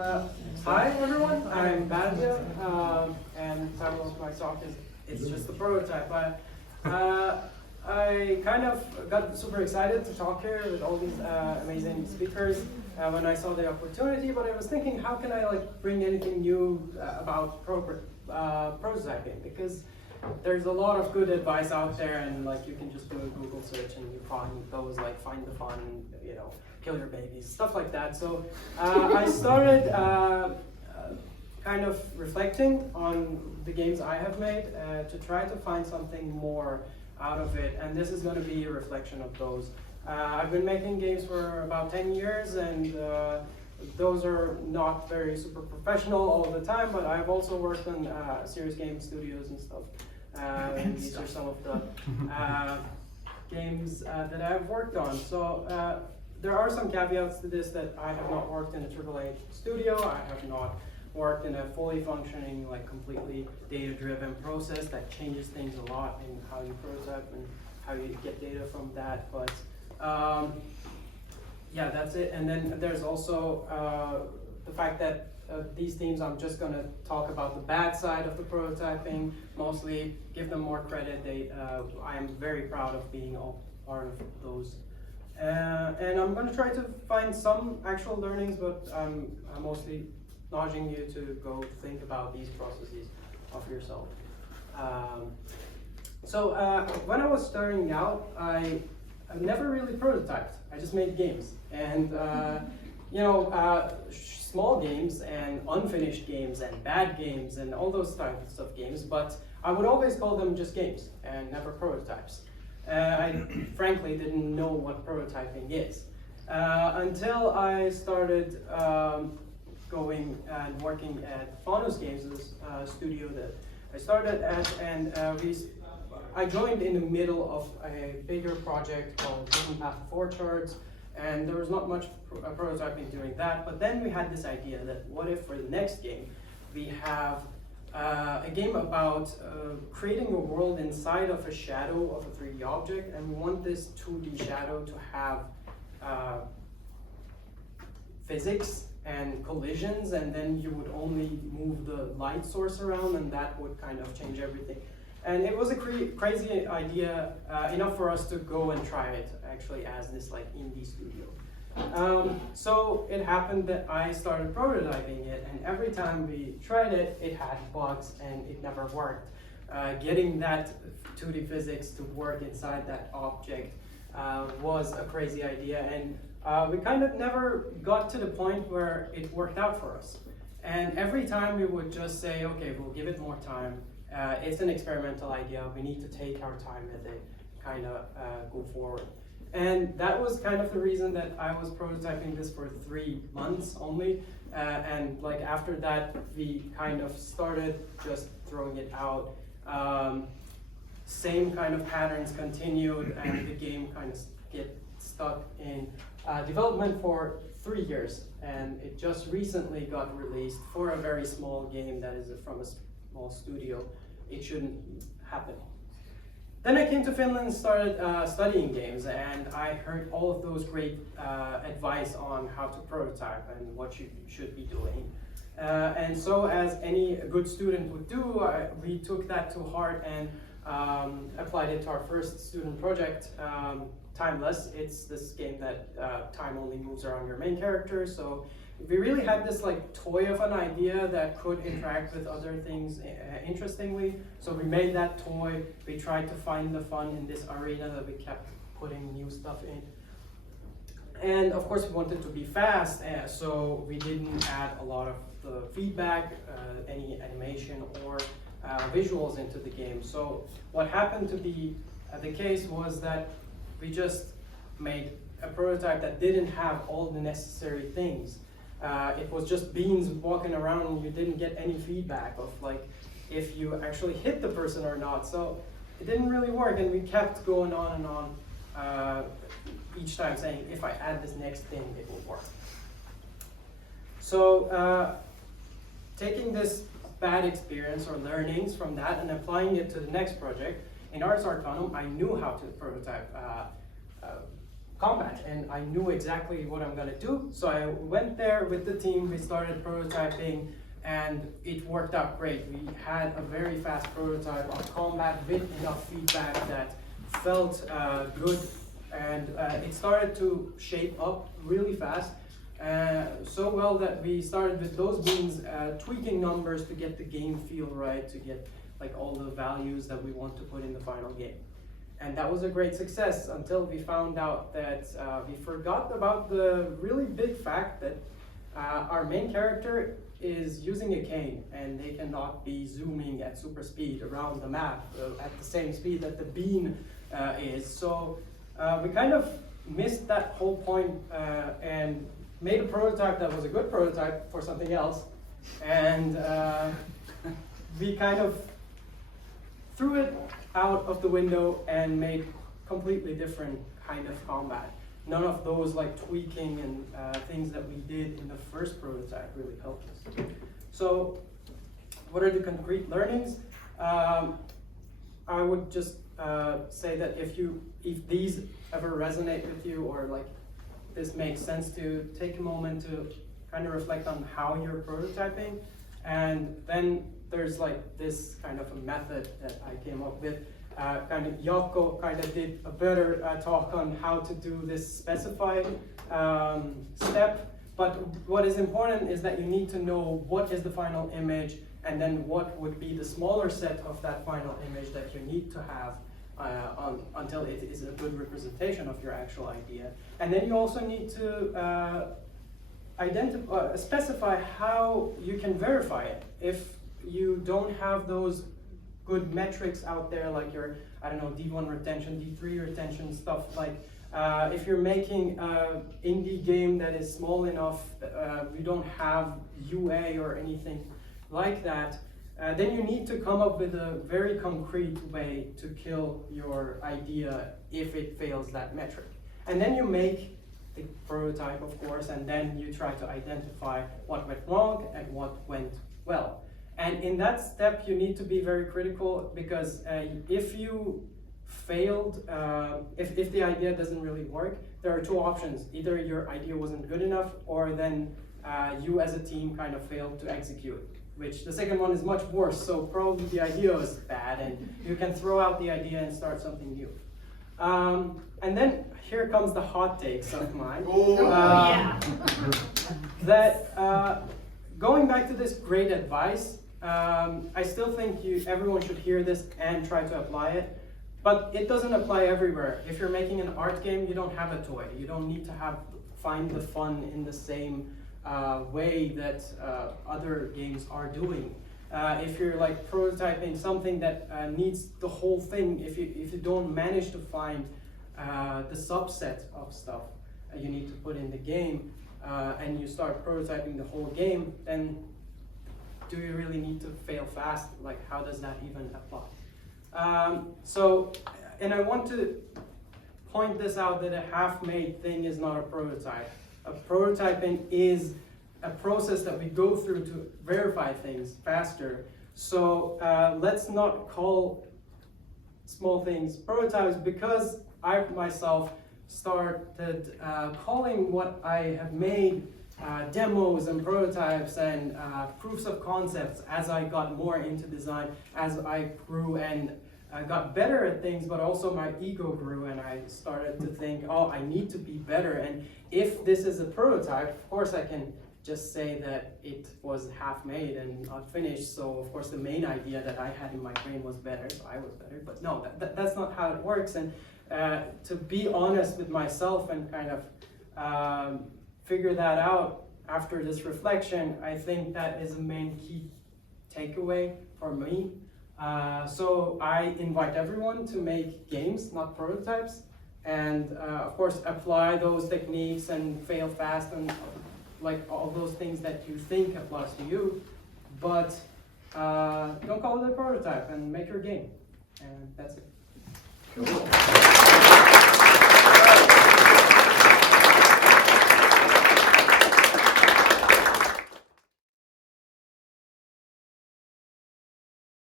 Hi everyone, I'm Bardia, and title of my talk is It's Just a Prototype. I kind of got super excited to talk here with all these amazing speakers when I saw the opportunity, but I was thinking, how can I bring anything new about prototyping? Because there's a lot of good advice out there, and you can just do a Google search and you find those find the fun, kill your babies, stuff like that. So I started kind of reflecting on the games I have made to try to find something more out of it, and this is going to be a reflection of those. I've been making games for about 10 years, and those are not very super professional all the time, but I've also worked on serious game studios and stuff. These are some of the games that I've worked on. So there are some caveats to this, that I have not worked in a AAA studio. I have not worked in a fully functioning, completely data-driven process that changes things a lot in how you prototype and how you get data from that. But yeah, that's it. And then there's also the fact that these themes, I'm just going to talk about the bad side of the prototyping, mostly give them more credit. I am very proud of being all part of those. And I'm going to try to find some actual learnings, but I'm mostly nudging you to go think about these processes of yourself. So when I was starting out, I never really prototyped. I just made games. And small games and unfinished games and bad games and all those types of games, but I would always call them just games and never prototypes. I frankly didn't know what prototyping is until I started going and working at Faunus Games, a studio that I started at, and I joined in the middle of a bigger project called Hidden Path of 4 Charts, and there was not much prototyping during that, but then we had this idea that what if for the next game we have a game about creating a world inside of a shadow of a 3D object, and we want this 2D shadow to have physics and collisions, and then you would only move the light source around, and that would kind of change everything. And it was a crazy idea, enough for us to go and try it actually as this indie studio. So it happened that I started prototyping it, and every time we tried it, it had bugs and it never worked. Getting that 2D physics to work inside that object was a crazy idea, and we kind of never got to the point where it worked out for us. And every time we would just say, okay, we'll give it more time. It's an experimental idea. We need to take our time with it, kind of go forward. And that was kind of the reason that I was prototyping this for 3 months only. And after that, we kind of started just throwing it out. Same kind of patterns continued, and the game kind of get stuck in development for 3 years. And it just recently got released for a very small game that is from a small studio. It shouldn't happen. Then I came to Finland and started studying games, and I heard all of those great advice on how to prototype and what you should be doing. And so, as any good student would do, we took that to heart and applied it to our first student project, Timeless. It's this game that time only moves around your main character. So we really had this toy of an idea that could interact with other things interestingly. So we made that toy. We tried to find the fun in this arena that we kept putting new stuff in. And of course we wanted to be fast, so we didn't add a lot of the feedback, any animation or visuals into the game. So what happened to be the case was that we just made a prototype that didn't have all the necessary things. It was just beans walking around, and you didn't get any feedback of if you actually hit the person or not. So it didn't really work, and we kept going on and on, each time saying, if I add this next thing, it will work. So taking this bad experience or learnings from that and applying it to the next project, in Arts Arcanum, I knew how to prototype combat, and I knew exactly what I'm gonna do. So I went there with the team, we started prototyping, and it worked out great. We had a very fast prototype of combat with enough feedback that felt good, and it started to shape up really fast. So well that we started with those beans, tweaking numbers to get the game feel right, to get like all the values that we want to put in the final game. And that was a great success until we found out that we forgot about the really big fact that our main character is using a cane, and they cannot be zooming at super speed around the map at the same speed that the bean is. So we kind of missed that whole point and made a prototype that was a good prototype for something else, and we kind of threw it out of the window and made completely different kind of combat. None of those like tweaking and things that we did in the first prototype really helped us. So what are the concrete learnings? I would just say that if these ever resonate with you, or like this makes sense, to take a moment to kind of reflect on how you're prototyping. And then there's like this kind of a method that I came up with. Jaakko kind of did a better talk on how to do this specified step. But what is important is that you need to know what is the final image, and then what would be the smaller set of that final image that you need to have until it is a good representation of your actual idea. And then you also need to specify how you can verify it. If you don't have those good metrics out there, like your, I don't know, D1 retention, D3 retention, stuff like, if you're making an indie game that is small enough, you don't have UA or anything like that, then you need to come up with a very concrete way to kill your idea if it fails that metric. And then you make the prototype, of course, and then you try to identify what went wrong and what went well. And in that step, you need to be very critical, because if you failed, if the idea doesn't really work, there are two options. Either your idea wasn't good enough, or then you as a team kind of failed to execute, which the second one is much worse. So probably the idea was bad, and you can throw out the idea and start something new. And then here comes the hot takes of mine. That going back to this great advice, I still think everyone should hear this and try to apply it, but it doesn't apply everywhere. If you're making an art game, you don't have a toy. You don't need to find the fun in the same way that other games are doing. If you're like prototyping something that needs the whole thing, if you don't manage to find the subset of stuff you need to put in the game, and you start prototyping the whole game, then do you really need to fail fast? Like, how does that even apply? And I want to point this out, that a half-made thing is not a prototype. A prototyping is a process that we go through to verify things faster. So let's not call small things prototypes, because I myself started calling what I have made demos and prototypes and proofs of concepts as I got more into design, as I grew and got better at things, but also my ego grew, and I started to think, oh, I need to be better. And if this is a prototype, of course I can just say that it was half made and not finished, so of course the main idea that I had in my brain was better, so I was better. But no, that's not how it works. And to be honest with myself and kind of figure that out after this reflection, I think that is the main key takeaway for me. So I invite everyone to make games, not prototypes, and of course apply those techniques and fail fast and like all those things that you think applies to you, but don't call it a prototype and make your game. And that's it. Cool.